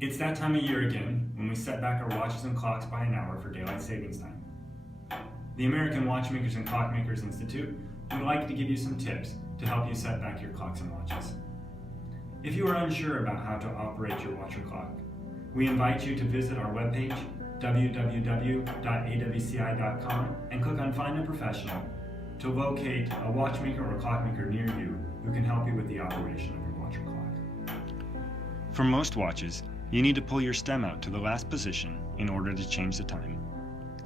It's that time of year again when we set back our watches and clocks by an hour for daylight savings time. The American Watchmakers and Clockmakers Institute would like to give you some tips to help you set back your clocks and watches. If you are unsure about how to operate your watch or clock, we invite you to visit our webpage, www.awci.com, and click on Find a Professional to locate a watchmaker or clockmaker near you who can help you with the operation of your watch or clock. For most watches, you need to pull your stem out to the last position in order to change the time.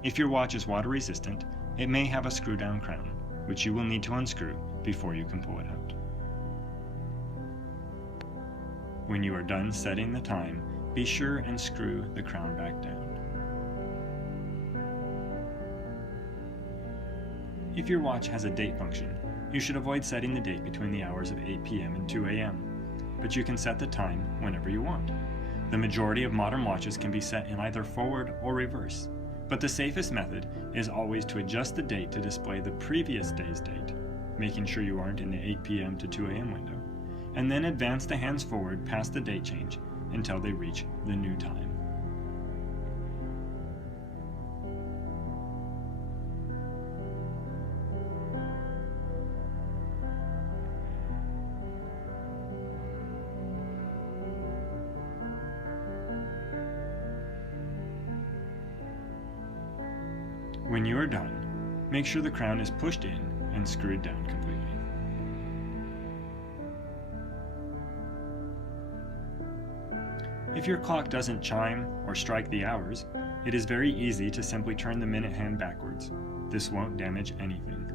If your watch is water resistant, it may have a screw down crown, which you will need to unscrew before you can pull it out. When you are done setting the time, be sure and screw the crown back down. If your watch has a date function, you should avoid setting the date between the hours of 8 p.m. and 2 a.m., but you can set the time whenever you want. The majority of modern watches can be set in either forward or reverse, but the safest method is always to adjust the date to display the previous day's date, making sure you aren't in the 8 p.m. to 2 a.m. window, and then advance the hands forward past the date change until they reach the new time. When you are done, make sure the crown is pushed in and screwed down completely. If your clock doesn't chime or strike the hours, it is very easy to simply turn the minute hand backwards. This won't damage anything.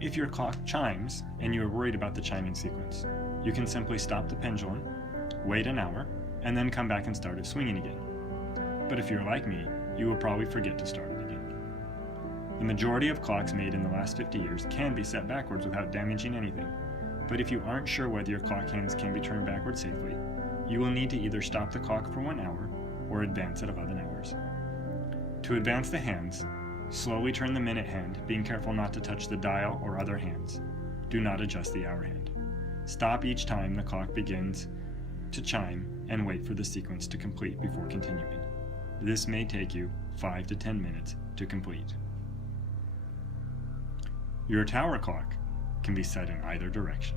If your clock chimes and you are worried about the chiming sequence, you can simply stop the pendulum, wait an hour, and then come back and start it swinging again. But if you're like me, you will probably forget to start it again. The majority of clocks made in the last 50 years can be set backwards without damaging anything, but if you aren't sure whether your clock hands can be turned backwards safely, you will need to either stop the clock for 1 hour or advance at 11 hours. To advance the hands, slowly turn the minute hand, being careful not to touch the dial or other hands. Do not adjust the hour hand. Stop each time the clock begins to chime and wait for the sequence to complete before continuing. This may take you 5 to 10 minutes to complete. Your tower clock can be set in either direction.